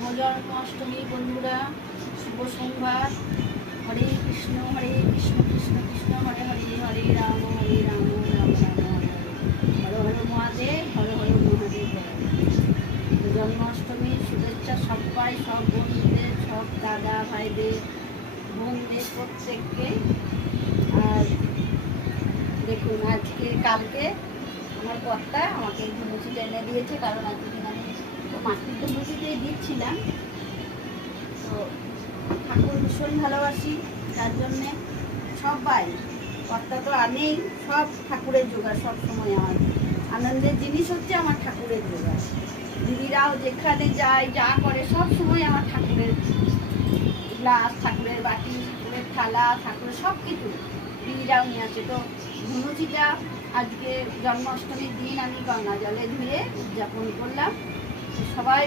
শুভ জন্মাষ্টমী বন্ধুরা, শুভ সোমবার। হরে কৃষ্ণ কৃষ্ণ কৃষ্ণ হরে হরে, হরে রাম রাম রাম হরে হর হর মহাদেব, হর হর মহাদেব। জন্মাষ্টমীর শুভেচ্ছা সবাই, সব বন্ধুদের, সব দাদা ভাইদের, বোনদের, প্রত্যেককে। আর দেখুন, কালকে আমার কর্তা আমাকে ঘুমুচিটা এনে দিয়েছে, কারণ এতদিন আমি মাতৃত্ব মুচিতেই দিচ্ছিলাম। তো ঠাকুর ভীষণ ভালোবাসি, তার জন্যে সবাই, কর্তা তো আনেই, সব ঠাকুরের জোগাড়। সব সময় আমার আনন্দের জিনিস হচ্ছে আমার ঠাকুরের জোগাড়। দিদিরাও যেখানে যায়, যা করে, সব সময় আমার ঠাকুরের গ্লাস, ঠাকুরের বাটি, ঠাকুরের থালা, ঠাকুরের সব কিছু দিদিরাও নিয়ে আসে। তো ধুনুচিটা আজকে জন্মাষ্টমীর দিন আমি গঙ্গা জলে ধুয়ে উদযাপন করলাম। সবাই